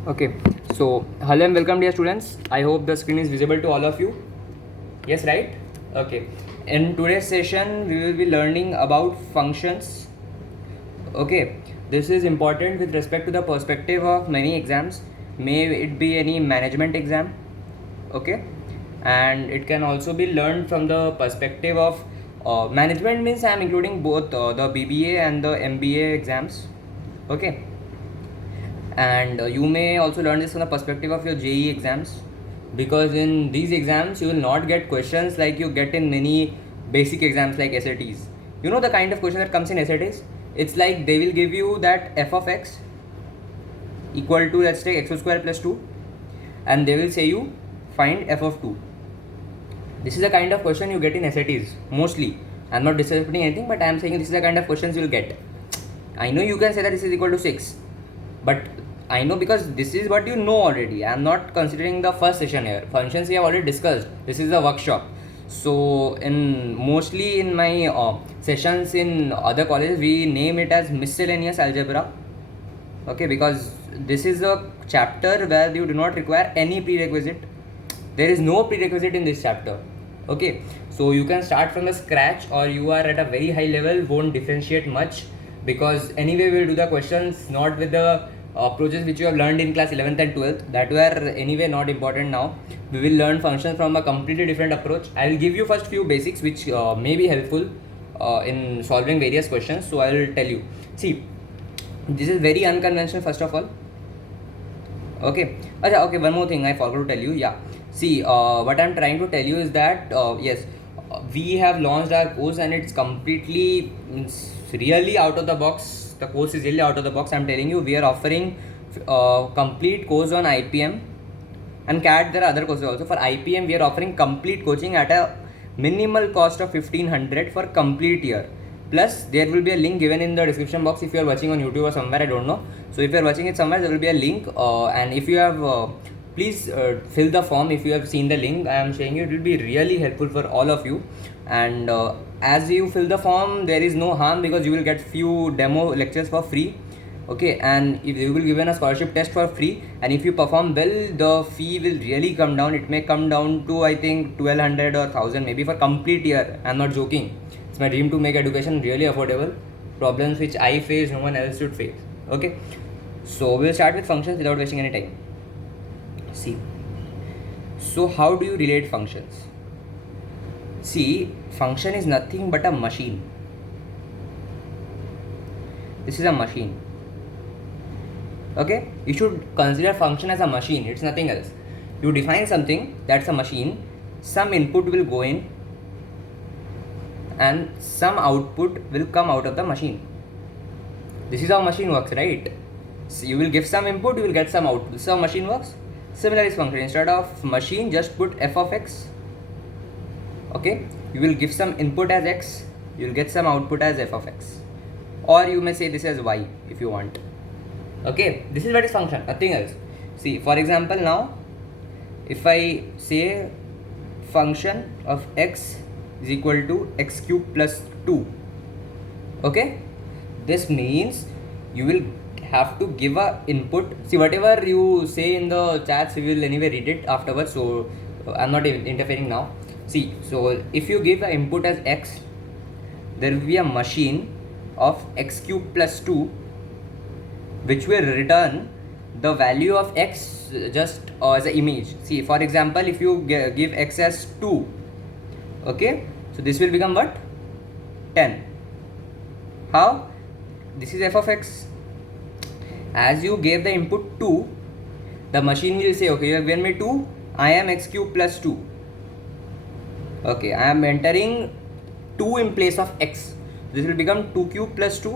Okay, so hello and welcome dear students. I hope the screen is visible to all of you. Yes, right? Okay. In today's session, we will be learning about functions. Okay, this is important with respect to the perspective of many exams. May it be any management exam. Okay, and it can also be learned from the perspective of management means I am including both the BBA and the MBA exams. Okay, and you may also learn this from the perspective of your JEE exams, because in these exams you will not get questions like you get in many basic exams like SATs. You know the kind of question that comes in SATs? It's like they will give you that f of x equal to, let's take x square plus 2, and they will say you find f of 2. This is the kind of question you get in SATs mostly. I'm not disrespecting anything, but I'm saying this is the kind of questions you'll get. I know you can say that this is equal to 6, but I know because this is what you know already. I am not considering the first session here. Functions we have already discussed. This is a workshop. So in mostly in my sessions in other colleges, we name it as miscellaneous algebra. Okay, because this is a chapter where you do not require any prerequisite. There is no prerequisite in this chapter. Okay, so you can start from the scratch, or you are at a very high level, won't differentiate much, because anyway we'll do the questions not with the approaches which you have learned in class 11th and 12th, that were anyway not important. Now we will learn functions from a completely different approach. I will give you first few basics which may be helpful in solving various questions. So I will tell you, see, this is very unconventional first of all. Okay, okay, one more thing I forgot to tell you. Yeah, see, what I'm trying to tell you is that yes, we have launched our course and it's completely really out of the box. The course is really out of the box. I'm telling you, we are offering complete course on IPM and CAT. There are other courses also. For IPM, we are offering complete coaching at a minimal cost of 1500 for complete year. Plus, there will be a link given in the description box if you are watching on YouTube or somewhere, I don't know. So if you are watching it somewhere, there will be a link, and if you have please fill the form. If you have seen the link, I am saying it will be really helpful for all of you. And as you fill the form, there is no harm, because you will get few demo lectures for free. Okay, and if you will given a scholarship test for free, and if you perform well, the fee will really come down. It may come down to, I think, 1200 or 1000 maybe for complete year. I'm not joking. It's my dream to make education really affordable. Problems which I face, no one else should face. Okay, so we'll start with functions without wasting any time. See, so how do you relate functions? See, function is nothing but a machine. This is a machine. Okay, you should consider function as a machine. It's nothing else. You define something, that's a machine. Some input will go in and some output will come out of the machine. This is how machine works, right? So you will give some input, you will get some output. This is how machine works. Similar is function. Instead of machine, just put f of x. Okay, you will give some input as x, you will get some output as f of x, or you may say this as y if you want. Okay, this is what is function, nothing else. See, for example, now if I say function of x is equal to x cube plus 2, okay, this means you will have to give a input. See, whatever you say in the chats, we will anyway read it afterwards, so I'm not interfering now. See, so if you give the input as x, there will be a machine of x cube plus 2 which will return the value of x just as an image. See, for example, if you give x as 2, okay, so this will become what? 10. How? This is f of x. As you gave the input 2, the machine will say, okay, you have given me 2, I am x cube plus 2. Okay, I am entering 2 in place of x. This will become 2 cube plus 2,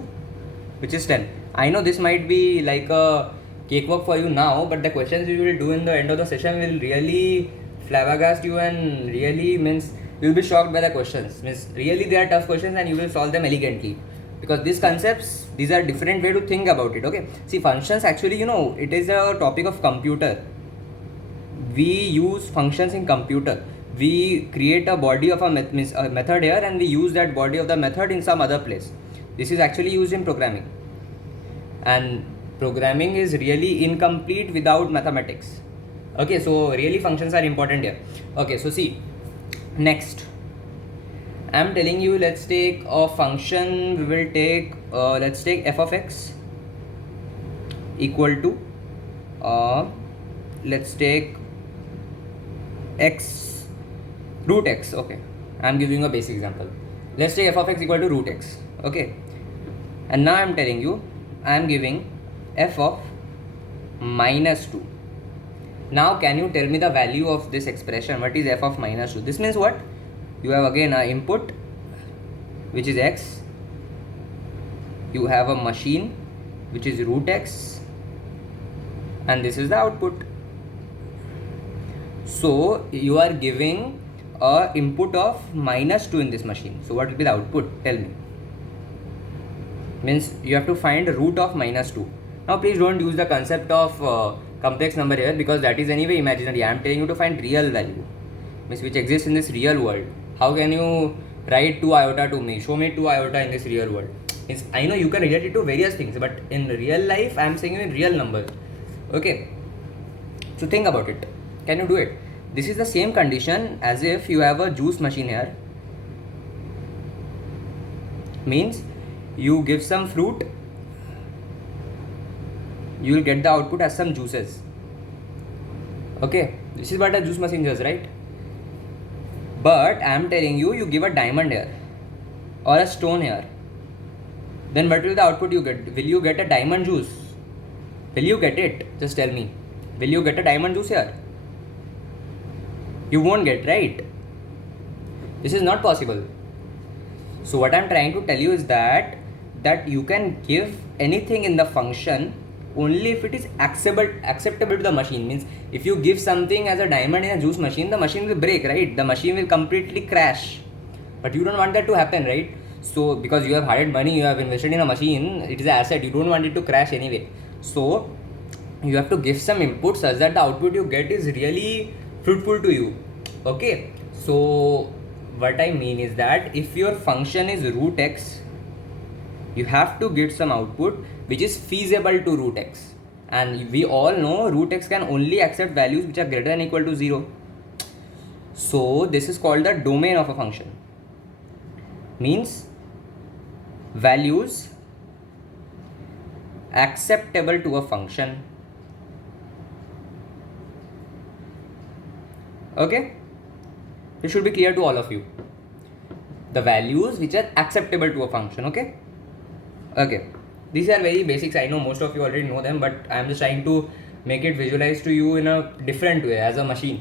which is 10. I know this might be like a cakewalk for you now, but the questions we will do in the end of the session will really flabbergast you, and really means you will be shocked by the questions. Means really they are tough questions and you will solve them elegantly, because these concepts, these are different way to think about it. Okay, see, functions actually, you know, it is a topic of computer. We use functions in computer. We create a body of a method here, and we use that body of the method in some other place. This is actually used in programming. And Programming is really incomplete without mathematics. Okay, so really functions are important here. Okay, so see, next I'm telling you, let's take a function. We will take let's take f of x equal to let's take x root x. Okay, I'm giving a basic example. Let's take f of x equal to root x. Okay, and now I'm telling you I'm giving f of minus 2. Now can you tell me the value of this expression? What is f of minus 2? This means what? You have again an input which is x, you have a machine which is root x, and this is the output. So you are giving a input of minus 2 in this machine. So what will be the output? Tell me. Means you have to find root of minus 2. Now please don't use the concept of complex number here, because that is anyway imaginary. I am telling you to find real value, means which exists in this real world. How can you write 2 iota to me? Show me 2 iota in this real world. Means I know you can relate it to various things, but in real life I am saying in real numbers. Okay, so think about it. Can you do it? This is the same condition as if you have a juice machine here. Means you give some fruit, you will get the output as some juices. Okay, this is what a juice machine does, right? But I am telling you, you give a diamond here or a stone here, then what will the output you get? Will you get a diamond juice? Will you get it? Just tell me. Will you get a diamond juice here? You won't get, right? This is not possible. So what I am trying to tell you is that you can give anything in the function only if it is acceptable to the machine. Means if you give something as a diamond in a juice machine, the machine will break, right? The machine will completely crash. But you don't want that to happen, right? So because you have hired money, you have invested in a machine, it is an asset, you don't want it to crash anyway. So you have to give some input such that the output you get is really fruitful to you. Okay, so what I mean is that if your function is root x, you have to get some output which is feasible to root x, and we all know root x can only accept values which are greater than or equal to 0. So this is called the domain of a function. Means values acceptable to a function. Okay, it should be clear to all of you. The values which are acceptable to a function. Okay, these are very basics. I know most of you already know them, but I am just trying to make it visualize to you in a different way as a machine.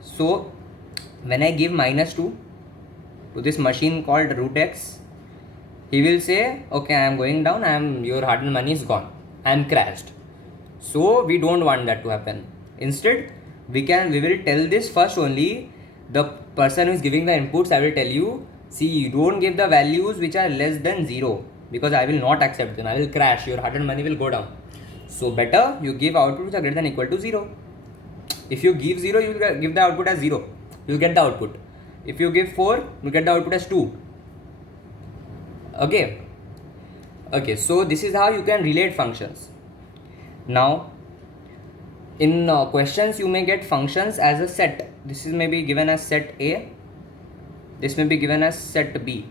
So when I give minus 2 to this machine called root x, he will say, okay, I am going down, your hard-earned money is gone, I am crashed. So we don't want that to happen. Instead, we will tell this first only. The person who is giving the inputs, I will tell you, see, you don't give the values which are less than 0, because I will not accept them. I will crash, your hard-earned money will go down. So better you give output which are greater than or equal to 0. If you give 0, you will give the output as 0. You will get the output. If you give 4, you will get the output as 2. Okay, so this is how you can relate functions. Now in questions you may get functions as a set. This is maybe given as set A, this may be given as set B.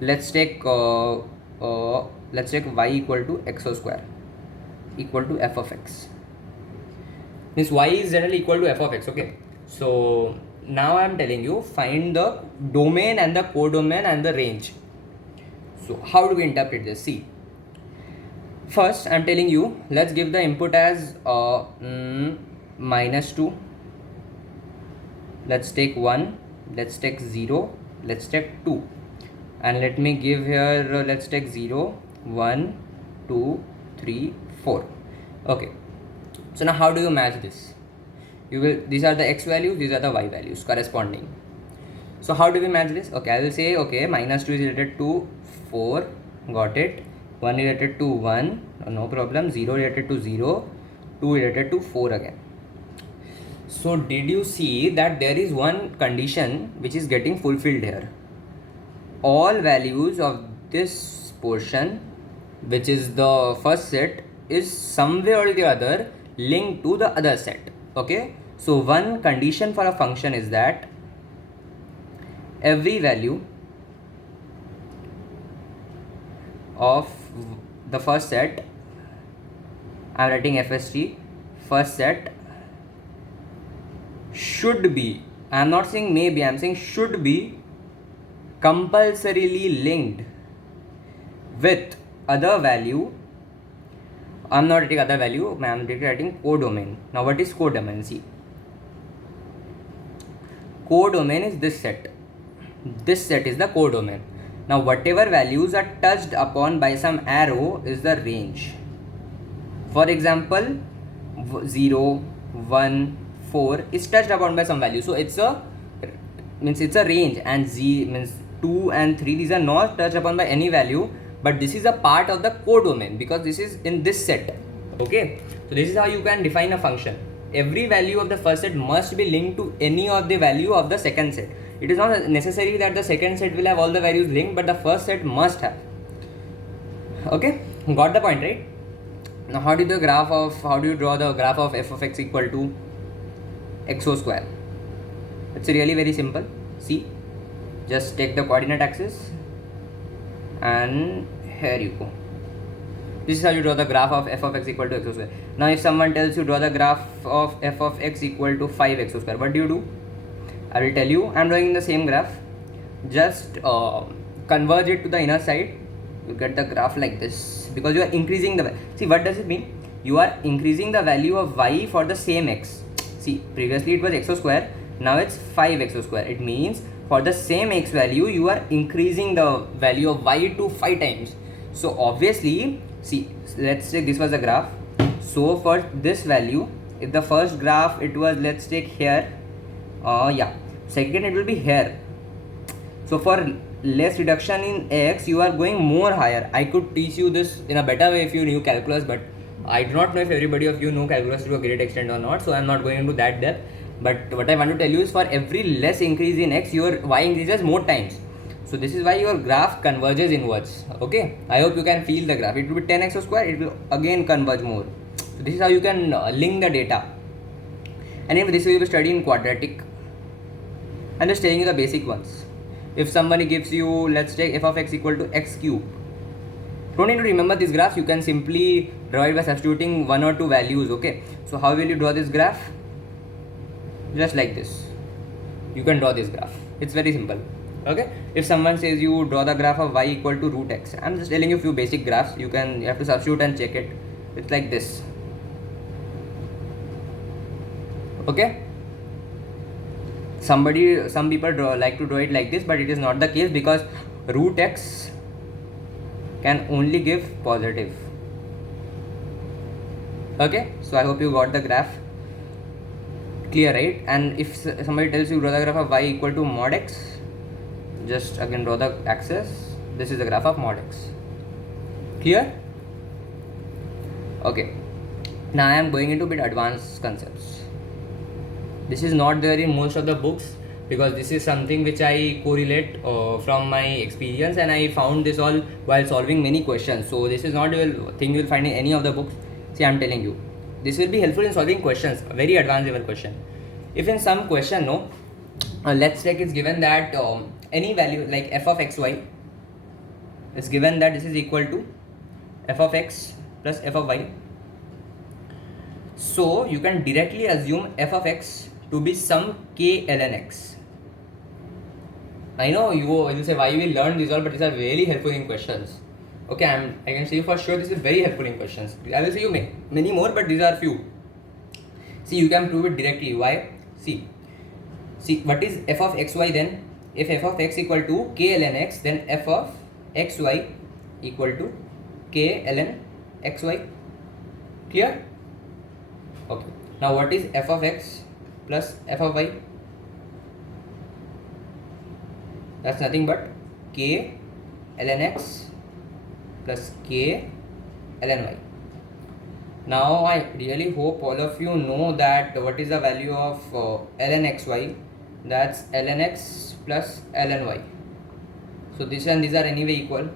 Let's take y equal to x square equal to f of x. Means y is generally equal to f of x. Okay, so now I am telling you, find the domain and the codomain and the range. So how do we interpret this? See, first I am telling you, let's give the input as minus 2. Let's take 1, let's take 0, let's take 2, and let me give here, let's take 0, 1, 2, 3, 4. Okay, so now how do you match this? These are the x values, these are the y values corresponding. So how do we match this? Okay, I will say, okay, minus 2 is related to 4, got it. 1 related to 1, no problem. 0 related to 0, 2 related to 4 again. So did you see that there is one condition which is getting fulfilled here? All values of this portion which is the first set, is somewhere or the other linked to the other set. Okay, so one condition for a function is that every value of the first set, I'm writing FST, first set should be, I'm not saying maybe, I'm saying should be compulsorily linked with other value. I'm not writing other value, I'm writing codomain. Now what is codomain? See, codomain is this set. This set is the codomain. Now whatever values are touched upon by some arrow is the range. For example, 0, 1, 4 is touched upon by some value. So it's a range, and z means 2 and 3, these are not touched upon by any value, but this is a part of the codomain because this is in this set. Okay, so this is how you can define a function. Every value of the first set must be linked to any of the value of the second set. It is not necessary that the second set will have all the values linked, but the first set must have. Okay, got the point, right? Now how do you draw the graph of f of x equal to xo square? It's really very simple. See, just take the coordinate axis and here you go. This is how you draw the graph of f of x equal to xo square. Now if someone tells you draw the graph of f of x equal to 5xo square, what do you do? I will tell you, I am drawing the same graph. Just converge it to the inner side. You get the graph like this because you are increasing the, see what does it mean? You are increasing the value of y for the same x. See, previously it was xo square, now it's 5xo square. It means for the same x value you are increasing the value of y to 5 times. So obviously, see, let's say this was the graph. So for this value, if the first graph it was, let's take here, second it will be here. So for less reduction in x, you are going more higher. I could teach you this in a better way if you knew calculus, but I do not know if everybody of you know calculus to a great extent or not, so I am not going into that depth. But what I want to tell you is for every less increase in x, your y increases more times. So this is why your graph converges inwards. Okay, I hope you can feel the graph. It will be 10xo square, it will again converge more. So this is how you can link the data. And if this will be studied in quadratic, I'm just telling you the basic ones. If somebody gives you, let's take f of x equal to x cube, don't need to remember this graph, you can simply draw it by substituting 1 or 2 values. Okay, so how will you draw this graph? Just like this, you can draw this graph. It's very simple. Okay, if someone says you draw the graph of y equal to root x, I'm just telling you a few basic graphs. You have to substitute and check it. It's like this. Okay, some people like to draw it like this, but it is not the case because root x can only give positive. Okay, so I hope you got the graph clear, right? And if somebody tells you draw the graph of y equal to mod x, just again draw the axis. This is the graph of mod x. Clear? Okay, now I am going into a bit advanced concepts. This is not there in most of the books because this is something which I correlate from my experience, and I found this all while solving many questions. So this is not a thing you will find in any of the books. See, I am telling you, this will be helpful in solving questions, very advanced level question. If in some question, let's take it's given that any value like f of xy is given that this is equal to f of x plus f of y. So you can directly assume f of x to be some k ln x. I know you will say why you will learn these all, but these are really helpful in questions. Okay, I can say you for sure this is very helpful in questions. I will say you many more, but these are few. See, you can prove it directly. Why? See what is f of xy then? If f of x equal to k ln x, then f of xy equal to k ln xy. Clear? Okay. Now what is f of x plus f of y? That's nothing but k ln x plus k ln y. Now I really hope all of you know that what is the value of ln xy. That's ln x plus ln y. So this and these are anyway equal.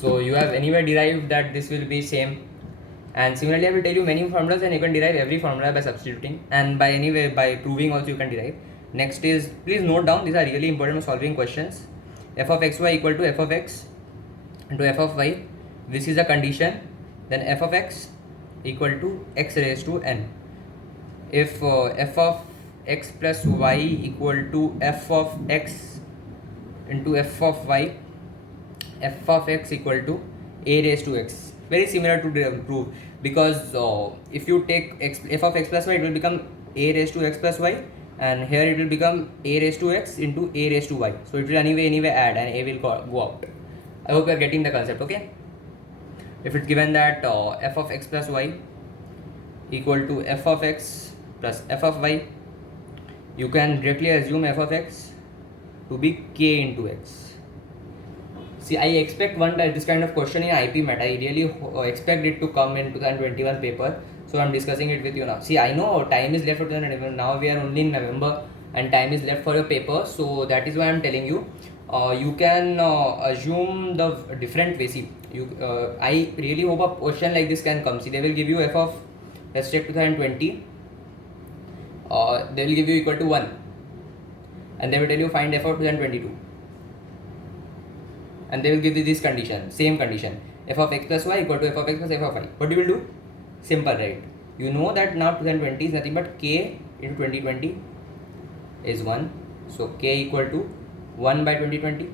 So you have anyway derived that this will be same. And similarly, I will tell you many formulas and you can derive every formula by substituting, and by anyway by proving also you can derive. Next is, please note down, these are really important for solving questions. F of xy equal to f of x into f of y. This is a condition. Then f of x equal to x raised to n. If f of x plus y equal to f of x into f of y, f of x equal to a raised to x. Very similar to prove, because if you take f of x plus y, it will become a raised to x plus y, and here it will become a raised to x into a raised to y. So it will anyway add, and a will go out. I hope you are getting the concept. Okay, if it's given that f of x plus y equal to f of x plus f of y, you can directly assume f of x to be k into x. See, I expect this kind of question in IP Met. I really expect it to come in 2021 paper. So I'm discussing it with you now. See, I know time is left for 2021. Now we are only in November and time is left for your paper. So that is why I'm telling you. You can assume the different way. See, I really hope a question like this can come. See, they will give you f of, let's take 2020. They will give you equal to 1. And they will tell you find f of 2022. And they will give you this condition, same condition, f of x plus y equal to f of x plus f of y. What you will do? Simple, right? You know that now 2020 is nothing but k into 2020 is 1. So k equal to 1 by 2020.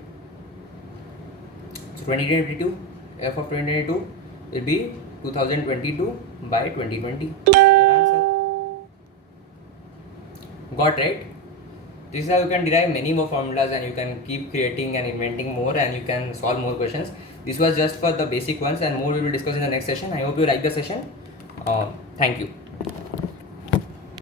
So 2022, f of 2022 will be 2022 by 2020. Your answer. Got right? This is how you can derive many more formulas, and you can keep creating and inventing more, and you can solve more questions. This was just for the basic ones, and more we will discuss in the next session. I hope you like the session. Thank you.